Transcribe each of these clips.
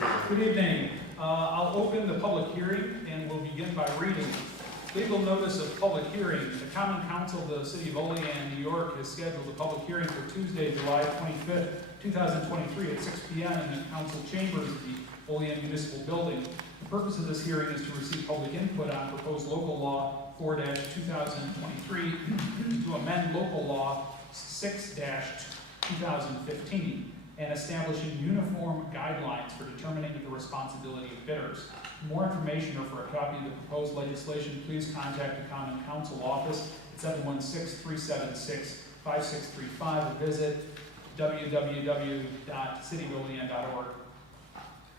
Good evening. I'll open the public hearing and we'll begin by reading. Legal notice of public hearing. The Common Council of the City of Olean, New York has scheduled a public hearing for Tuesday, July 25th, 2023 at 6 p.m. in the council chambers of the Olean Municipal Building. The purpose of this hearing is to receive public input on proposed local law 4-2023 to amend local law 6-2015 and establishing uniform guidelines for determining the responsibility of bidders. For more information or for a copy of the proposed legislation, please contact the Common Council office at 716-376-5635 or visit www.cityolean.org.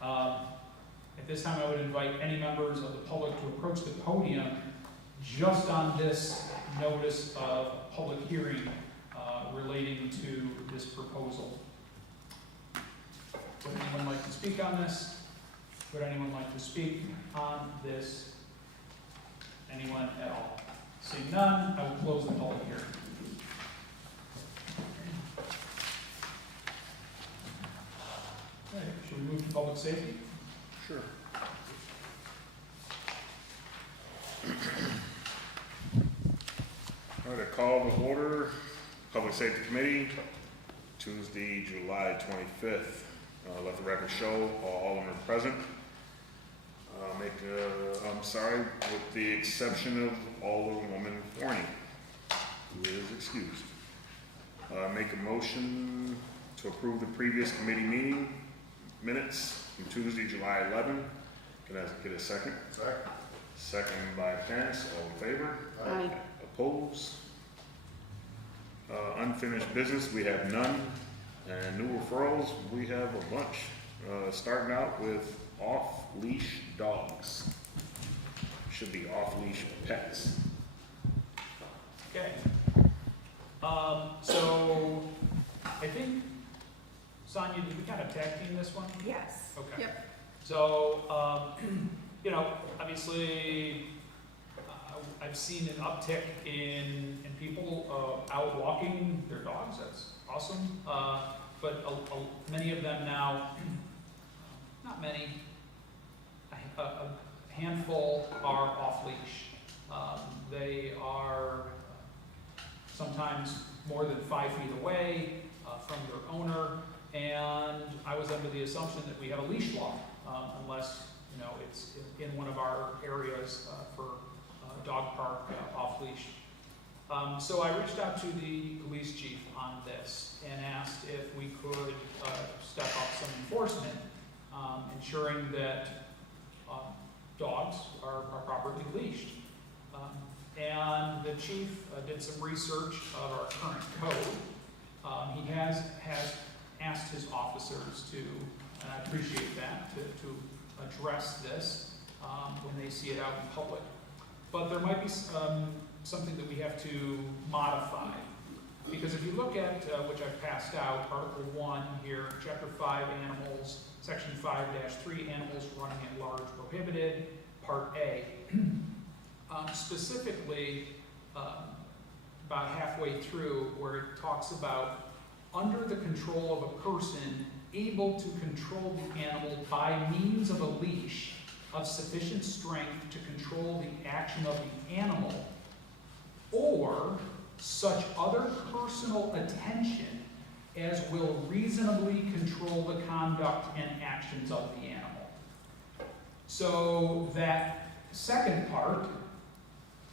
At this time, I would invite any members of the public to approach the podium just on this notice of public hearing relating to this proposal. Would anyone like to speak on this? Would anyone like to speak on this? Anyone at all? Seeing none, I will close the public hearing. Okay, should we move to public safety? Sure. All right, a call to order, Public Safety Committee, Tuesday, July 25th. Let the record show all aldermen present. With the exception of Alderwoman Forney, who is excused. Make a motion to approve the previous committee meeting minutes from Tuesday, July 11. Can I get a second? Second. Second by Pence. All in favor? Aye. Opposed? Unfinished business, we have none. And new referrals, we have a bunch. Starting out with off-leash dogs. Should be off-leash pets. Okay. So I think, Sonia, did we kind of tag team this one? Yes. Okay. Yep. So, obviously, I've seen an uptick in people out walking their dogs. That's awesome. But many of them now, not many, a handful are off leash. They are sometimes more than 5 feet away from their owner, and I was under the assumption that we have a leash law, unless it's in one of our areas for dog park off leash. So I reached out to the police chief on this and asked if we could step up some enforcement, ensuring that dogs are properly leashed. And the chief did some research of our current code. He has asked his officers to, and I appreciate that, to address this when they see it out in public. But there might be something that we have to modify. Because if you look at, which I've passed out, Article 1 here, Chapter 5, Animals, Section 5-3, Animals Running at Large Prohibited, Part A. Specifically, about halfway through, where it talks about under the control of a person able to control the animal by means of a leash of sufficient strength to control the action of the animal, or such other personal attention as will reasonably control the conduct and actions of the animal. So that second part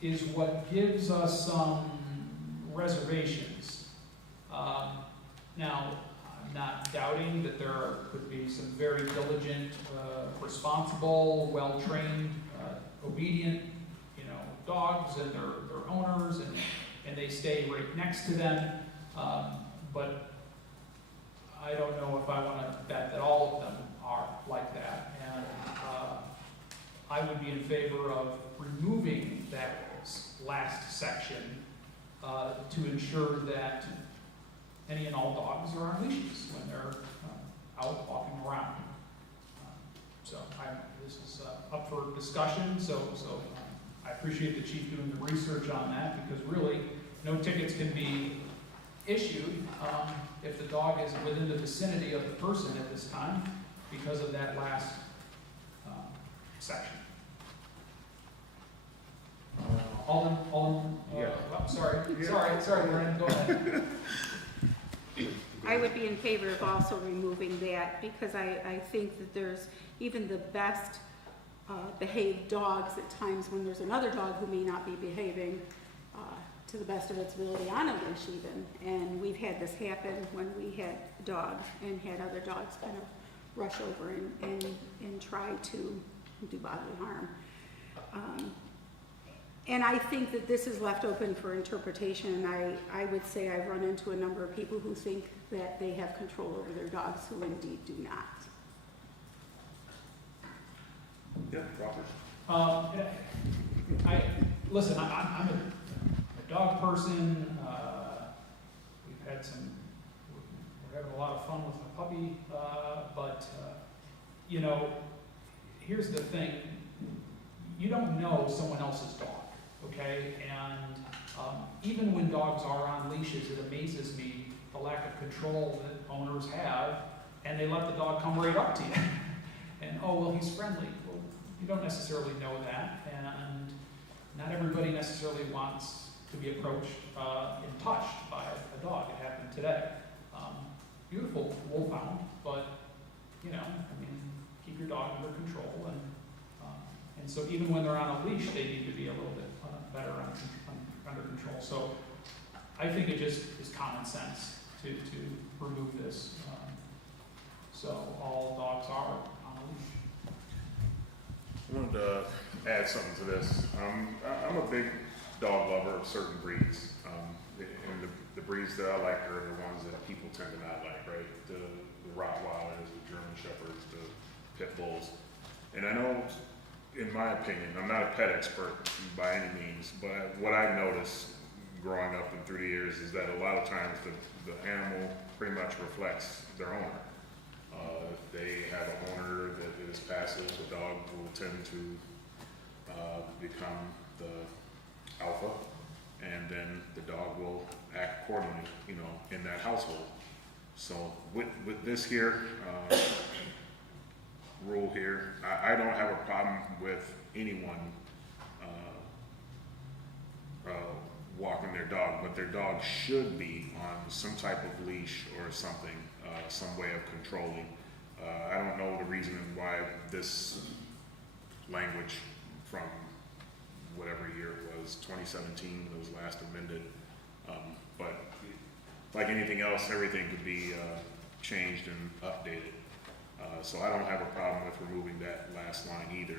is what gives us some reservations. Now, I'm not doubting that there could be some very diligent, responsible, well-trained, obedient, dogs and their owners, and they stay right next to them. But I don't know if I want to bet that all of them are like that. And I would be in favor of removing that last section to ensure that any and all dogs are on leashes when they're out walking around. This is up for discussion, so I appreciate the chief doing the research on that, because really, no tickets can be issued if the dog is within the vicinity of the person at this time. because of that last section. Alden, Yeah. oh, sorry, Yeah. sorry, Brian, go ahead. I would be in favor of also removing that, because I think that there's even the best behaved dogs at times when there's another dog who may not be behaving to the best of its ability on a leash even. And we've had this happen when we had dogs and had other dogs kind of rush over and try to do bodily harm. And I think that this is left open for interpretation, and I would say I've run into a number of people who think that they have control over their dogs who indeed do not. Yeah, Robert. Listen, I'm a dog person. We've had we're having a lot of fun with my puppy, but you know, here's the thing. You don't know someone else's dog, okay? And even when dogs are on leashes, it amazes me the lack of control that owners have, and they let the dog come right up to you. And, oh, well, he's friendly. Well, you don't necessarily know that, and not everybody necessarily wants to be approached and touched by a dog. It happened today. Beautiful wolfhound, but, you know, I mean, keep your dog under control, and so even when they're on a leash, they need to be a little bit better under control. So I think it just is common sense to remove this. So all dogs are on a leash. I wanted to add something to this. I'm a big dog lover of certain breeds. And the breeds that I like are the ones that people tend to not like, right? The Rottweilers, the German Shepherds, the Pit Bulls. And I know, in my opinion, I'm not a pet expert by any means, but what I've noticed growing up and through the years is that a lot of times the animal pretty much reflects their owner. If they have an owner that is passive, the dog will tend to become the alpha, and then the dog will act accordingly, you know, in that household. So with this here, rule here, I don't have a problem with anyone walking their dog, but their dog should be on some type of leash or something, some way of controlling. I don't know the reason why this language from whatever year it was, 2017, it was last amended, but like anything else, everything could be changed and updated. So I don't have a problem with removing that last line either,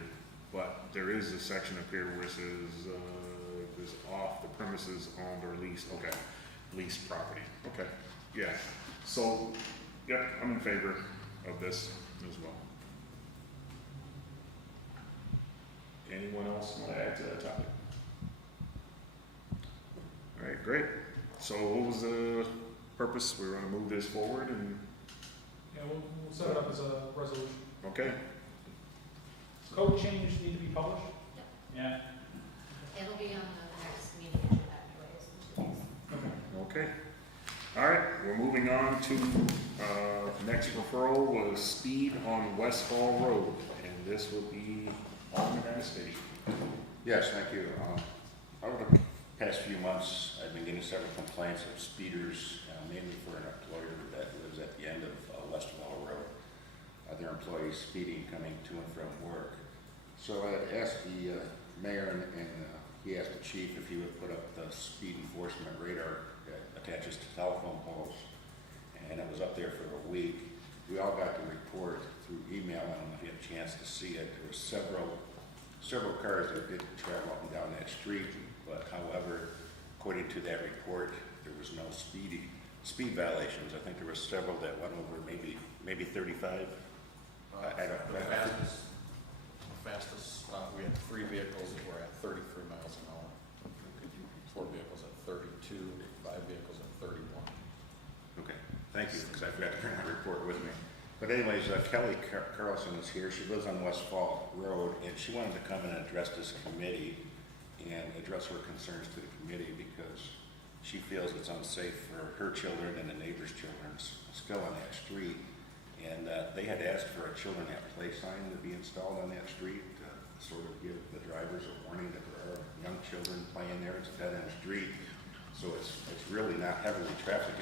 but there is a section up here where it says, is off the premises owned or leased. Okay, leased property. Okay, yeah. So, yep, I'm in favor of this as well. Anyone else want to add to that topic? All right, great. So what was the purpose? We were going to move this forward and... Yeah, we'll set it up as a resolution. Okay. Code change need to be published? Yep. Yeah. It'll be on the next meeting agenda anyways, in 2 days. Okay. All right, we're moving on to next referral was speed on Westfall Road, and this will be on Anastasia. Yes, thank you. Over the past few months, I've been getting several complaints of speeders, mainly for an employer that lives at the end of Westfall Road. Their employees speeding coming to and from work. So I asked the mayor and he asked the chief if he would put up the speed enforcement radar that attaches to telephone poles. And it was up there for a week. We all got the report through email. I don't know if you had a chance to see it. There were several cars that did travel up and down that street, but however, according to that report, there was no speed violations. I think there were several that went over maybe 35. I don't know. The fastest, we had 3 vehicles that were at 33 miles an hour. 4 vehicles at 32, 5 vehicles at 31. Okay, thank you, because I forgot to bring my report with me. But anyways, Kelly Carlson is here. She lives on Westfall Road, and she wanted to come and address this committee and address her concerns to the committee because she feels it's unsafe for her children and the neighbors' children still on that street. And they had asked for a children at play sign to be installed on that street to sort of give the drivers a warning that there are young children playing there. It's a dead-end street, so it's really not heavily trafficked.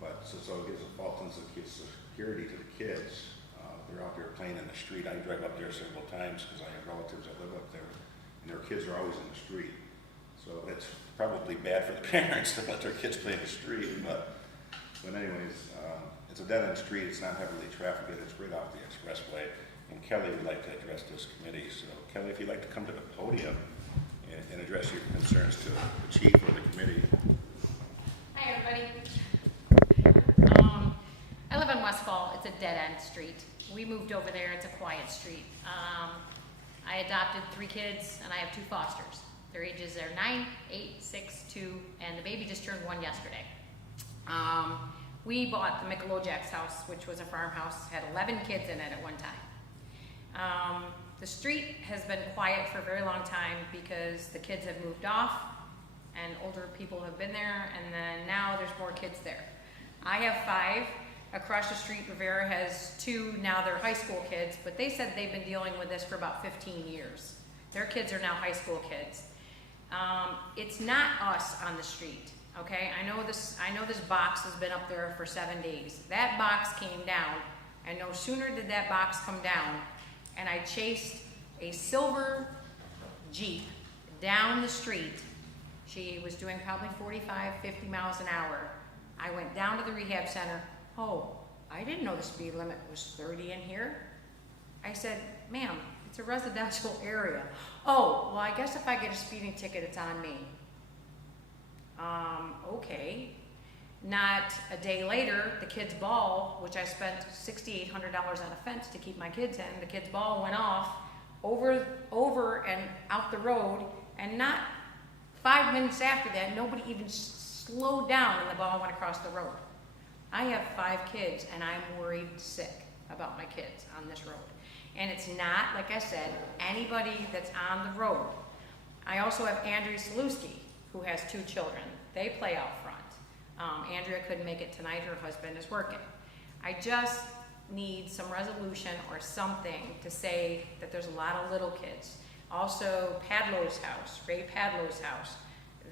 But so it gives a false sense of security to the kids. They're out there playing in the street. I drive up there several times because I have relatives that live up there, and their kids are always in the street. So it's probably bad for the parents to let their kids play in the street. But anyways, it's a dead-end street. It's not heavily trafficked. It's right off the expressway. And Kelly would like to address this committee. So Kelly, if you'd like to come to the podium and address your concerns to the chief or the committee. Hi, everybody. I live in Westfall. It's a dead-end street. We moved over there. It's a quiet street. I adopted 3 kids, and I have 2 fosters. Their ages are 9, 8, 6, 2, and the baby just turned 1 yesterday. We bought the Michelojack's house, which was a farmhouse, had 11 kids in it at one time. The street has been quiet for a very long time because the kids have moved off and older people have been there, and then now there's more kids there. I have 5. Across the street, Rivera has 2, now they're high school kids, but they said they've been dealing with this for about 15 years. Their kids are now high school kids. It's not us on the street, okay? I know this box has been up there for 7 days. That box came down, and no sooner did that box come down, and I chased a silver Jeep down the street. She was doing probably 45, 50 miles an hour. I went down to the rehab center. Oh, I didn't know the speed limit was 30 in here. I said, ma'am, it's a residential area. Oh, well, I guess if I get a speeding ticket, it's on me. Okay. Not a day later, the kids' ball, which I spent $6,800 on a fence to keep my kids in, the kids' ball went off over and out the road, and not 5 minutes after that, nobody even slowed down and the ball went across the road. I have 5 kids, and I'm worried sick about my kids on this road. And it's not, like I said, anybody that's on the road. I also have Andrea Salewski, who has 2 children. They play out front. Andrea couldn't make it tonight. Her husband is working. I just need some resolution or something to say that there's a lot of little kids. Also, Padlow's house, Ray Padlow's house,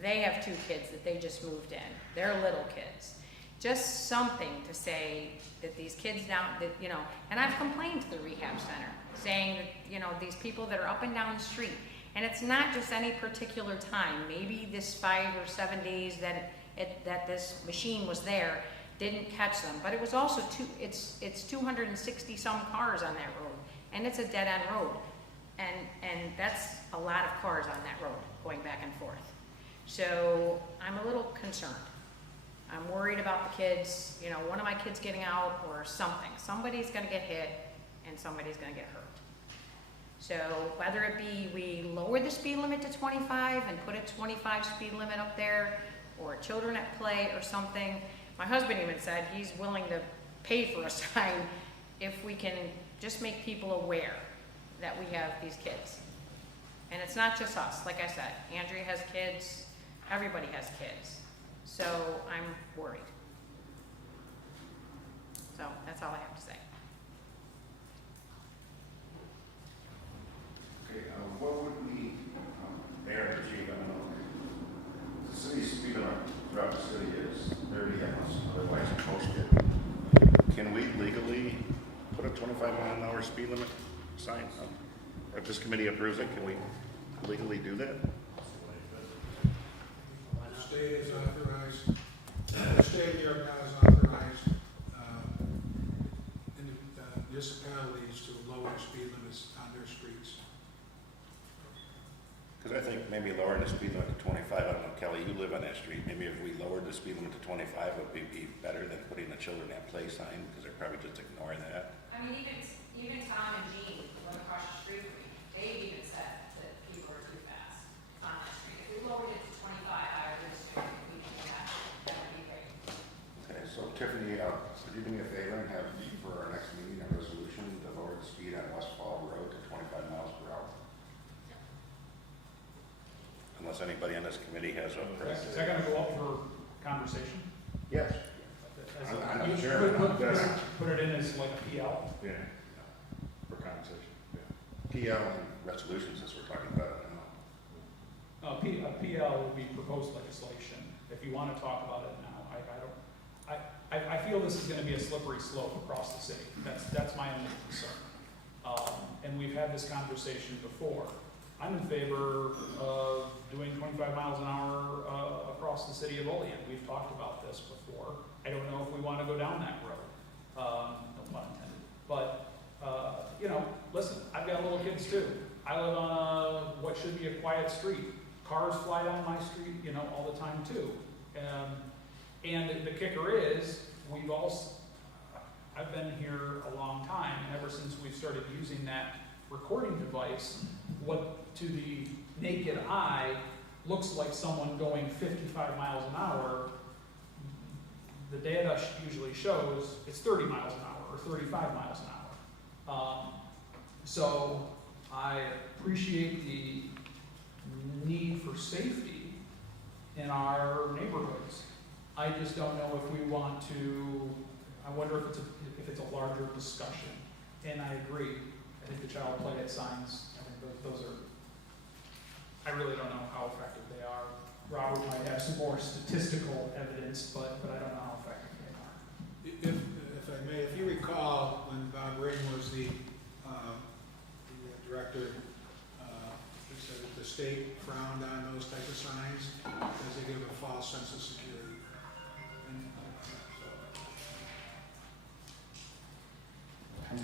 they have 2 kids that they just moved in. They're little kids. Just something to say that these kids down, that, you know, and I've complained to the rehab center saying that, you know, these people that are up and down the street, and it's not just any particular time. Maybe this 5 or 7 days that this machine was there didn't catch them, but it was also it's 260 some cars on that road, and it's a dead end road, and that's a lot of cars on that road going back and forth. So I'm a little concerned. I'm worried about the kids, you know, one of my kids getting out or something. Somebody's gonna get hit and somebody's gonna get hurt. So whether it be we lower the speed limit to 25 and put a 25 speed limit up there, or children at play or something. My husband even said he's willing to pay for a sign if we can just make people aware that we have these kids. And it's not just us, like I said, Andrea has kids, everybody has kids. So I'm worried. So that's all I have to say. Okay, what would we, Mayor or Chief, I don't know, the city's speed limit throughout the city is 30 unless otherwise posted. Can we legally put a 25-mile-an-hour speed limit sign up? If this committee approves it, can we legally do that? The state is authorized, the state of New York now is authorized in the municipalities to lower the speed limits on their streets. Because I think maybe lowering the speed limit to 25, I don't know, Kelly, you live on that street, maybe if we lowered the speed limit to 25 would be better than putting a children at play sign, because they're probably just ignoring that. I mean, even Tom and Jean went across the street from me. They've even said that people are too fast on that street. If we lowered it to 25, I would assume we can do that. That would be great. Okay, so Tiffany, would you do me a favor and have for our next meeting a resolution to lower the speed on Westfall Road to 25 miles per hour? Unless anybody on this committee has a Is that gonna go up for conversation? Yes. as I'm a, not you sure. put it in as like a PL? Yeah, for conversation, yeah. PL and resolutions, as we're talking about it now. A PL will be proposed legislation, if you want to talk about it now. I feel this is gonna be a slippery slope across the city. That's my only concern. And we've had this conversation before. I'm in favor of doing 25 miles an hour across the city of Olean. We've talked about this before. I don't know if we want to go down that road. No pun intended. But, you know, listen, I've got little kids too. I live on what should be a quiet street. Cars fly down my street, you know, all the time too. And the kicker is, I've been here a long time, and ever since we started using that recording device, what to the naked eye looks like someone going 55 miles an hour, the data usually shows it's 30 miles an hour or 35 miles an hour. So I appreciate the need for safety in our neighborhoods. I just don't know if we want to, I wonder if it's a larger discussion. And I agree. I think the child play at signs, I think those are, I really don't know how effective they are. Robert might have some more statistical evidence, but I don't know how effective they are. If I may, if you recall, when Bob Ring was the director, he said that the state frowned on those type of signs because they give a false sense of security.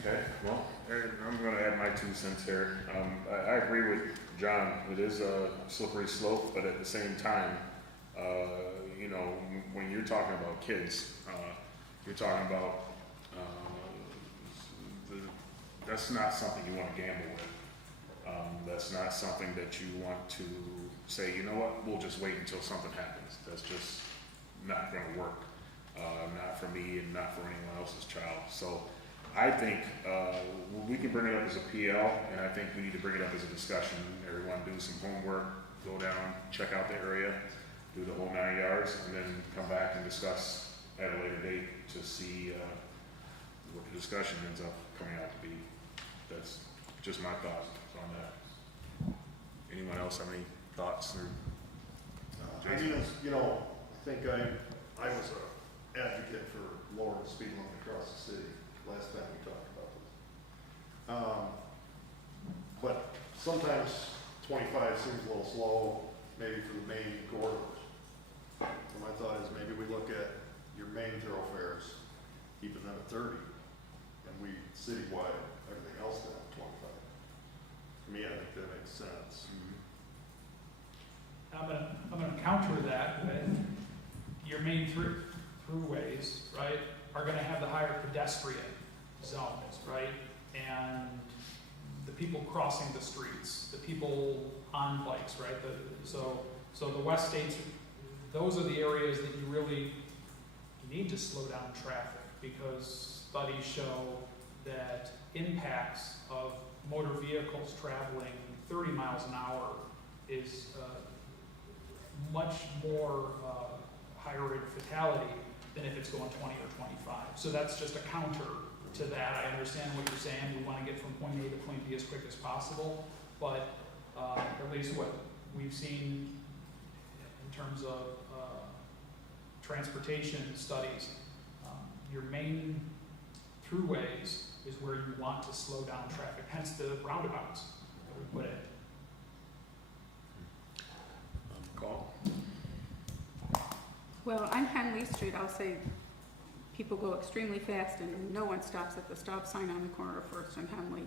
Okay, well, I'm gonna add my 2 cents here. I agree with John, it is a slippery slope, but at the same time, you know, when you're talking about kids, you're talking about, that's not something you wanna gamble with. That's not something that you want to say, you know what, we'll just wait until something happens. That's just not gonna work, not for me and not for anyone else's child. So I think we can bring it up as a PL, and I think we need to bring it up as a discussion. Everyone do some homework, go down, check out the area, do the whole 9 yards, and then come back and discuss at a later date to see what the discussion ends up coming out to be. That's just my thoughts on that. Anyone else have any thoughts? Or I mean, you know, I think I was an advocate for lowering the speed limit across the city last time we talked about this. But sometimes 25 seems a little slow, maybe for the main corridors. So my thought is maybe we look at your main thoroughfares, keeping them at 30, and we citywide everything else down to 25. To me, I think that makes sense. I'm gonna counter that with your main throughways, right, are gonna have the higher pedestrian zones, right? And the people crossing the streets, the people on bikes, right? So the West States, those are the areas that you really need to slow down traffic, because studies show that impacts of motor vehicles traveling 30 miles an hour is much more higher rate of fatality than if it's going 20 or 25. So that's just a counter to that. I understand what you're saying. We want to get from point A to point B as quick as possible, but at least what we've seen in terms of transportation studies, your main throughways is where you want to slow down traffic, hence the roundabouts that we put in. Call. Well, on Henley Street, I'll say people go extremely fast and no one stops at the stop sign on the corner of First and Henley.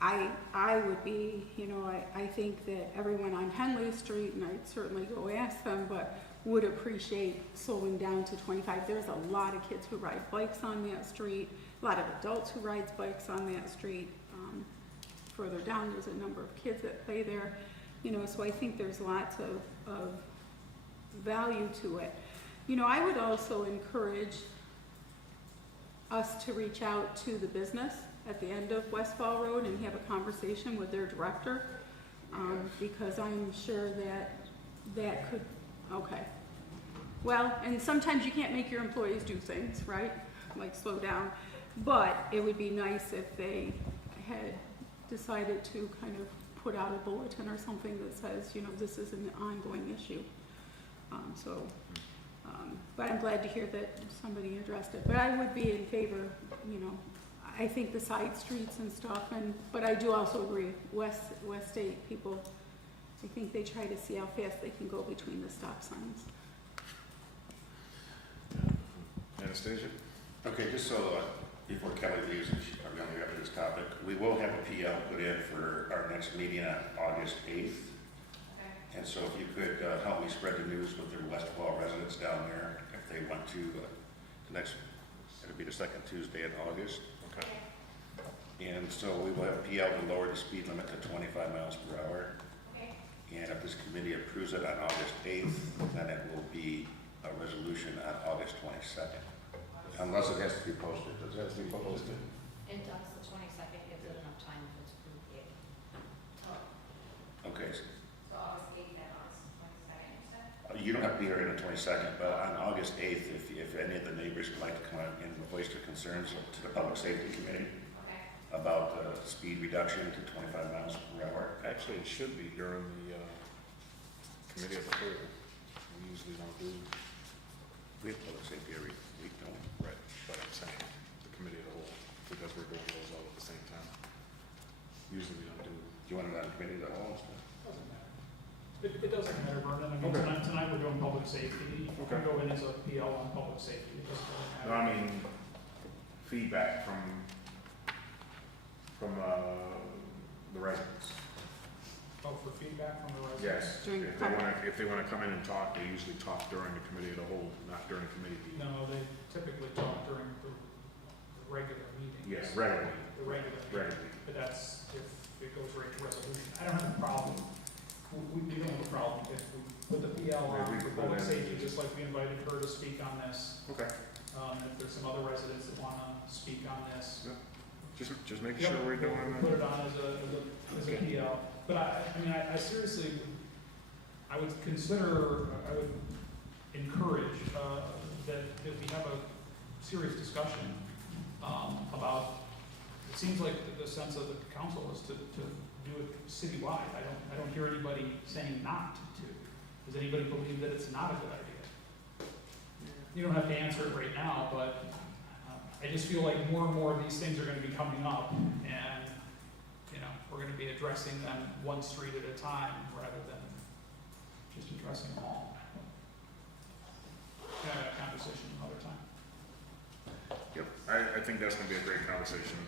I would be, you know, I think that everyone on Henley Street, and I'd certainly go ask them, but would appreciate slowing down to 25. There's a lot of kids who ride bikes on that street, a lot of adults who ride bikes on that street. Further down, there's a number of kids that play there, you know, so I think there's lots of value to it. You know, I would also encourage us to reach out to the business at the end of Westfall Road and have a conversation with their director, because I'm sure that could, okay. Well, and sometimes you can't make your employees do things, right? Like slow down. But it would be nice if they had decided to kind of put out a bulletin or something that says, you know, this is an ongoing issue. But I'm glad to hear that somebody addressed it. But I would be in favor, you know, I think the side streets and stuff, but I do also agree, West State people, I think they try to see how fast they can go between the stop signs. Anastasia? Okay, just so, before Kelly leaves, and I'm going to get to this topic, we will have a PL put in for our next meeting on August 8th. And so if you could help me spread the news with the Westfall residents down there, if they want to, the next, it'll be the second Tuesday in August. Okay. And so we will have a PL to lower the speed limit to 25 miles per hour. Okay. And if this committee approves it on August 8th, then it will be a resolution on August 22nd. Unless it has to be posted. Does it have to be posted? It does, the 22nd gives it enough time if it's approved. Okay. So August 8th and August 22nd, you said? You don't have to be here on the 22nd, but on August 8th, if any of the neighbors would like to come out and voice their concerns to the Public Safety Committee Okay. about speed reduction to 25 miles per hour. Actually, it should be during the committee of the whole. We usually don't do, We have Public Safety every week, don't we? right, but I'm saying the committee of the whole, because we're doing those all at the same time. Usually we don't do. Do you want it on committee of the whole instead? Doesn't matter. It doesn't matter, Vernon. I mean, Okay. tonight we're doing public safety. If Okay. we go in as a PL on public safety, it doesn't really No, matter. I mean, feedback from the residents. Oh, for feedback from the residents? Yes. During If they wanna come in and talk, they usually talk during the committee of the whole, not during the committee meeting. No, they typically talk during the regular meetings. Yes, regularly, The regular meeting. regularly. But that's if it goes right to resolution. I don't have a problem. We don't have a problem if we put the PL on Maybe we for could put public in- safety, just like we invited her to speak on this. Okay. If there's some other residents that wanna speak on this. Just making Yep, sure we're doing we'll that. Put it on as a PL. But I mean, I seriously, I would consider, I would encourage, that we have a serious discussion, about, it seems like the sense of the council is to do it citywide. I don't hear anybody saying not to. Does anybody believe that it's not a good idea? You don't have to answer it right now, but I just feel like more and more of these things are gonna be coming up, and, you know, we're gonna be addressing them one street at a time, rather than just addressing them all. Can have that conversation another time. Yep, I think that's gonna be a great conversation.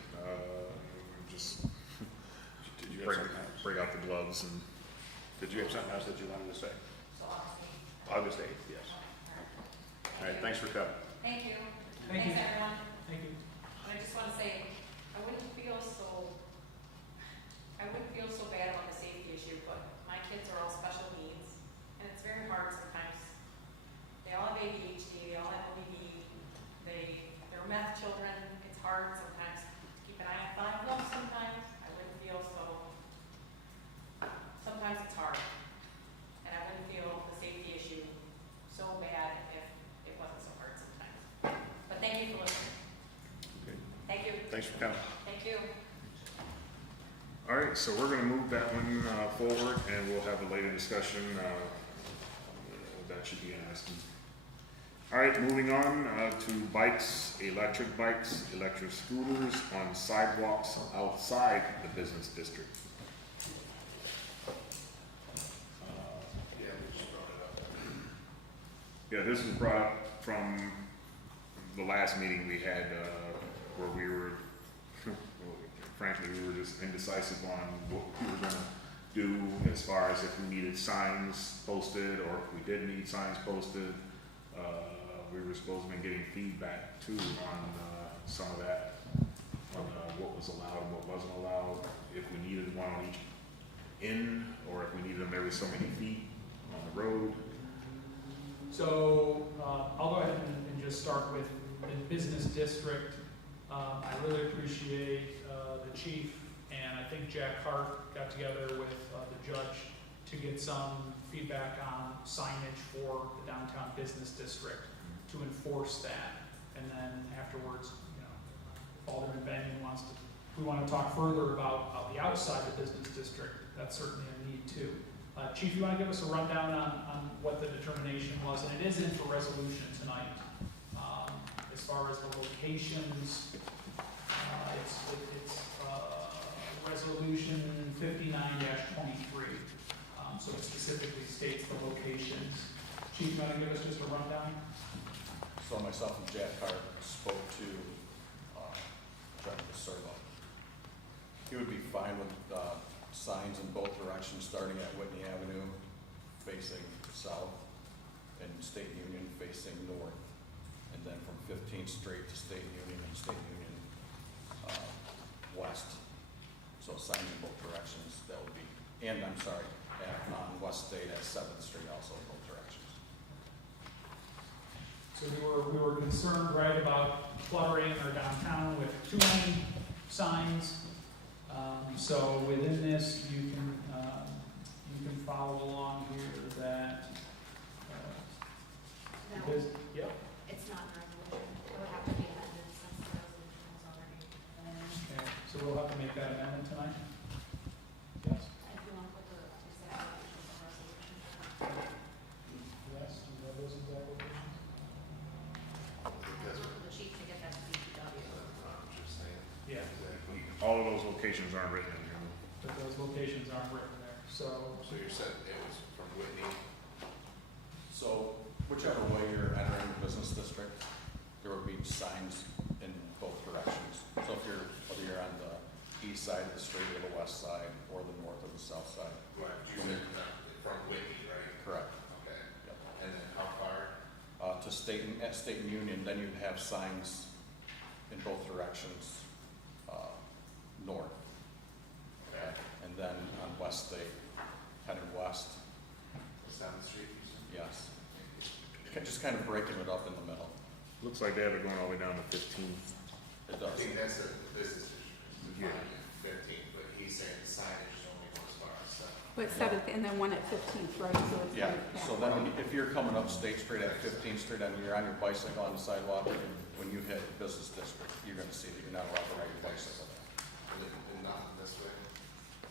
Just Did you have break, something else? break out the gloves and, Did you have something else that you wanted to say? So August 8th. August 8th, yes. All right, thanks for coming. Thank you. Thank you. Thanks, everyone. Thank you. And I just want to say, I wouldn't feel so bad about the safety issue, but my kids are all special needs, and it's very hard sometimes. They all have ADHD, they all have ODD, they're meth children. It's hard sometimes to keep an eye on 5 of them sometimes. I wouldn't feel so, sometimes it's hard. And I wouldn't feel the safety issue so bad if it wasn't so hard sometimes. But thank you for listening. Okay. Thank you. Thanks for coming. Thank you. all right, so we're gonna move that one forward and we'll have a later discussion. That should be interesting. All right, moving on to bikes, electric scooters on sidewalks outside the business district. Yeah, this was brought up from the last meeting we had, where we were, frankly, we were just indecisive on what we were gonna do as far as if we needed signs posted, or if we did need signs posted. We were supposed to be getting feedback too on, some of that, on, what was allowed and what wasn't allowed, if we needed one on each end, or if we needed them every so many feet on the road. So, I'll go ahead and just start with the business district. I really appreciate the chief, and I think Jack Hart got together with the judge to get some feedback on signage for the downtown business district to enforce that. And then afterwards, Alderman Benyon we want to talk further about the outside of the business district. That's certainly a need too. Chief, you want to give us a rundown on what the determination was? And it is in for resolution tonight. As far as the locations, it's resolution 59-23. So it specifically states the locations. Chief, you want to give us just a rundown? So myself and Jack Hart spoke to Director Servo. He would be fine with signs in both directions, starting at Whitney Avenue facing south and State Union facing north, and then from 15th Street to State Union and State Union west. So signs in both directions, that would be, and I'm sorry, on West State at 7th Street also in both directions. So we were concerned, right, about cluttering our downtown with too many signs. So within this, you can follow along here that. No, Yep. it's not in resolution. It would have to be amended since the resolution was already. Okay, so we'll have to make that amendment tonight? Yes? If you want to put the exact locations of resolution. Yes, do you have those exact locations? I think that's what The chief to get that to DPW. I'm just saying. Yeah, Exactly. All of those locations aren't written in here. but those locations aren't written there, so. So you're saying it was from Whitney? So whichever way you're entering the business district, there would be signs in both directions. So if whether you're on the east side of the street or the west side, or the north or the south side. Right, you said from Whitney, right? Correct. Okay, Yep. and then how far? To at State and Union, then you'd have signs in both directions, north. Okay. And then on West State, heading west, Down the street, you said? yes. Just kind of breaking it up in the middle. Looks like they have it going all the way down to 15th. It I does. think that's the business district, Yeah. defining 15, but he's saying the signage is only goes far as stuff. But 7th, and then one at 15th, right? So it's Yeah, like so then if you're coming up State Street at 15th Street and you're on your bicycle on the sidewalk, when you hit business district, you're gonna see that you're not allowed to ride your bicycle there. And not this way?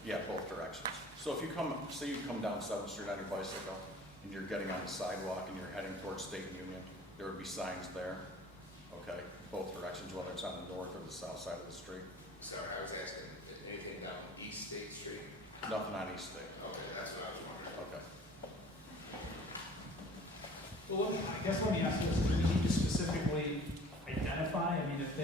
Yeah, both directions. So if you say you come down 7th Street on your bicycle and you're getting on the sidewalk and you're heading towards State and Union, there would be signs there, okay, both directions, whether it's on the north or the south side of the street. Sorry, I was asking, anything down East State Street? Nothing on East State, Okay, that's what I was wondering. okay. Well, I guess let me ask you this, do we need to specifically identify, I mean, if they